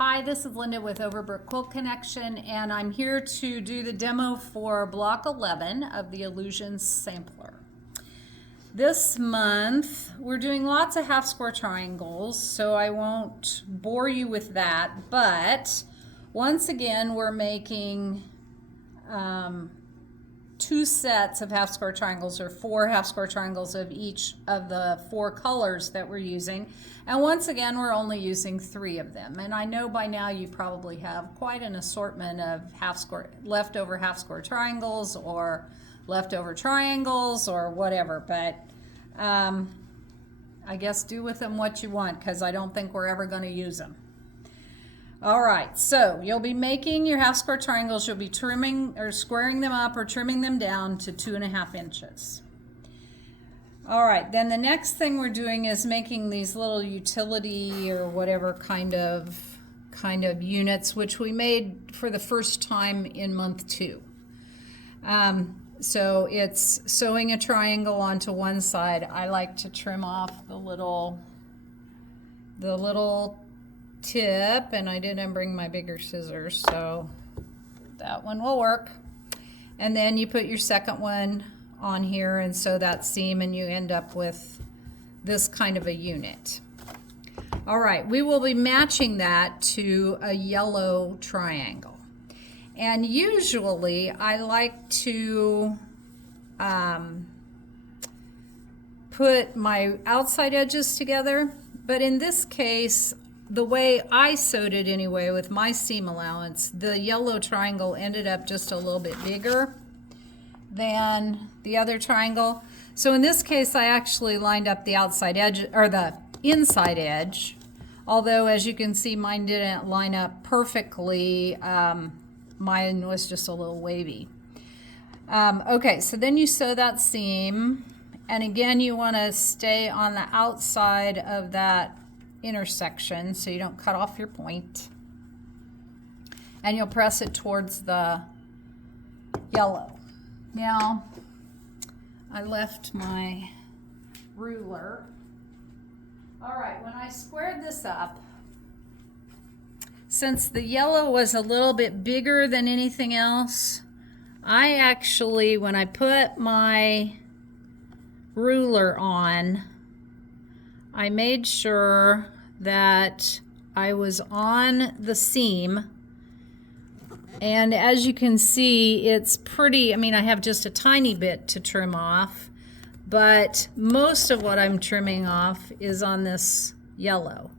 Hi, this is Linda with Overbrook Quilt Connection, and I'm here to do the demo for block 11 of the Illusions Sampler. This month, we're doing lots of half square triangles, so I won't bore you with that, but once again, we're making two sets of half square triangles, or 4 half square triangles of each of the 4 colors that we're using. And once again, we're only using 3 of them. And I know by now you probably have quite an assortment of leftover half square triangles or leftover triangles or whatever, but I guess do with them what you want, because I don't think we're ever going to use them. All right, so you'll be making your half square triangles. You'll be trimming or squaring them up or trimming them down to 2.5 inches. All right, then the next thing we're doing is making these little utility or whatever kind of units, which we made for the first time in month 2. So it's sewing a triangle onto one side. I like to trim off the little tip, and I didn't bring my bigger scissors, so that one will work. And then you put your second one on here and sew that seam, and you end up with this kind of a unit. All right, we will be matching that to a yellow triangle. And usually I like to put my outside edges together, but in this case, the way I sewed it anyway with my seam allowance, the yellow triangle ended up just a little bit bigger than the other triangle. So in this case, I actually lined up the outside edge, or the inside edge, although as you can see, mine didn't line up perfectly. Mine was just a little wavy. Okay, so then you sew that seam, and again, you want to stay on the outside of that intersection so you don't cut off your point, and you'll press it towards the yellow. Now I left my ruler. All right, when I squared this up, since the yellow was a little bit bigger than anything else, I actually, when I put my ruler on, I made sure that I was on the seam, and as you can see, it's pretty, I mean, I have just a tiny bit to trim off, but most of what I'm trimming off is on this yellow.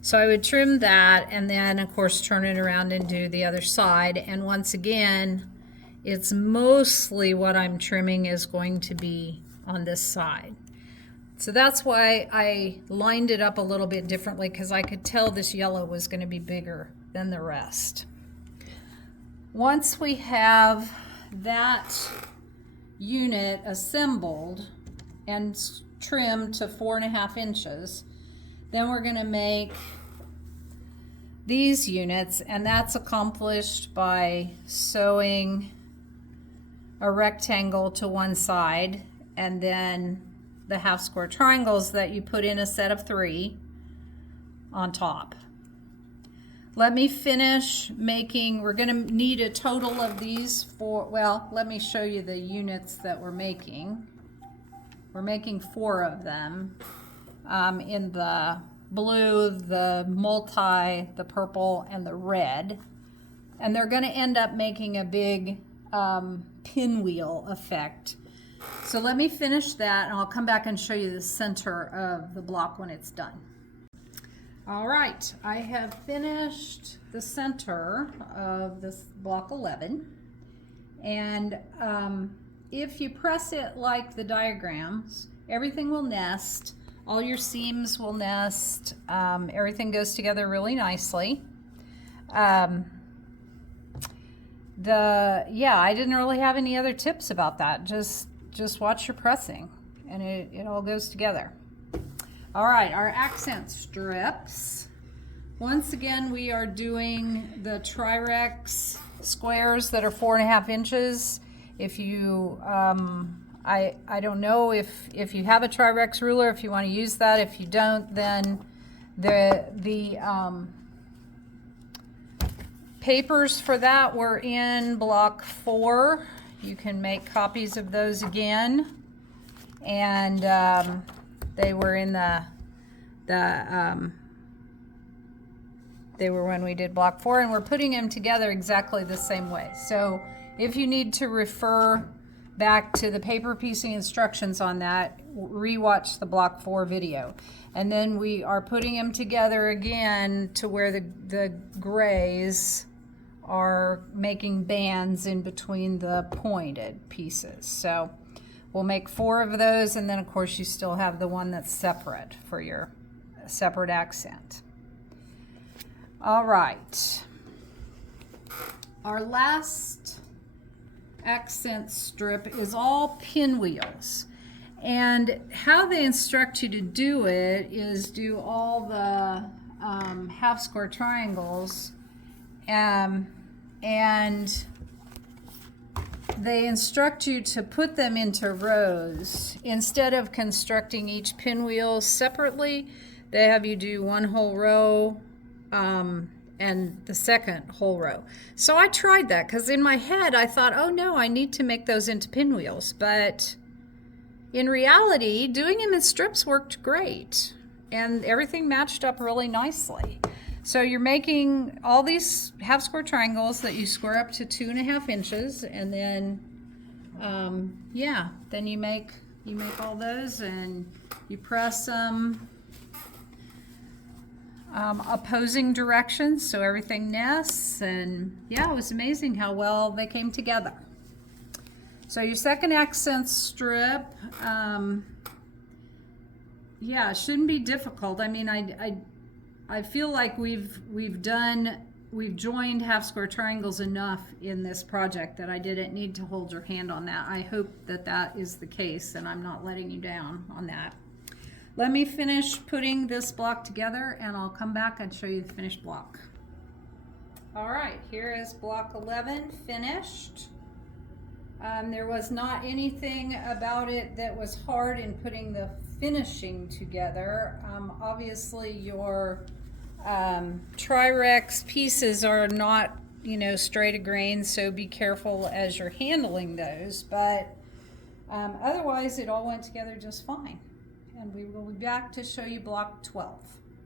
So I would trim that, and then of course turn it around and do the other side, and once again, it's mostly what I'm trimming is going to be on this side. So that's why I lined it up a little bit differently, because I could tell this yellow was going to be bigger than the rest. Once we have that unit assembled and trimmed to 4.5 inches, then we're going to make these units, and that's accomplished by sewing a rectangle to one side, and then the half square triangles that you put in a set of 3 on top. Let me finish making, we're going to need a total of these 4, well, let me show you the units that we're making. We're making 4 of them in the blue, the multi, the purple, and the red. And they're going to end up making a big pinwheel effect. So let me finish that, and I'll come back and show you the center of the block when it's done. All right, I have finished the center of this block 11, and if you press it like the diagrams, everything will nest, all your seams will nest, everything goes together really nicely. I didn't really have any other tips about that. Just watch your pressing, and it all goes together. All right, our accent strips. Once again, we are doing the Tri-Rex squares that are 4.5 inches. If you, I don't know if you have a Tri-Rex ruler, if you want to use that. If you don't, then the papers for that were in block 4. You can make copies of those again. And they were in they were when we did block 4, and we're putting them together exactly the same way. So if you need to refer back to the paper piecing instructions on that, rewatch the block 4 video. And then we are putting them together again to where the grays are making bands in between the pointed pieces. So we'll make 4 of those, and then of course you still have the one that's separate for your separate accent. All right. Our last accent strip is all pinwheels. And how they instruct you to do it is do all the half square triangles, and they instruct you to put them into rows. Instead of constructing each pinwheel separately, they have you do one whole row and the second whole row. So I tried that because in my head I thought, oh no, I need to make those into pinwheels. But in reality, doing them in strips worked great, and everything matched up really nicely. So you're making all these half square triangles that you square up to 2.5 inches, and then yeah, then you make all those and you press them opposing directions so everything nests, and yeah, it was amazing how well they came together. So your second accent strip, yeah, it shouldn't be difficult. I mean, I feel like we've joined half square triangles enough in this project that I didn't need to hold your hand on that. I hope that that is the case, and I'm not letting you down on that. Let me finish putting this block together, and I'll come back and show you the finished block. All right, here is block 11 finished. There was not anything about it that was hard in putting the finishing together. Obviously your Tri-Rex pieces are not, straight a grain, so be careful as you're handling those, but otherwise it all went together just fine. And we will be back to show you block 12.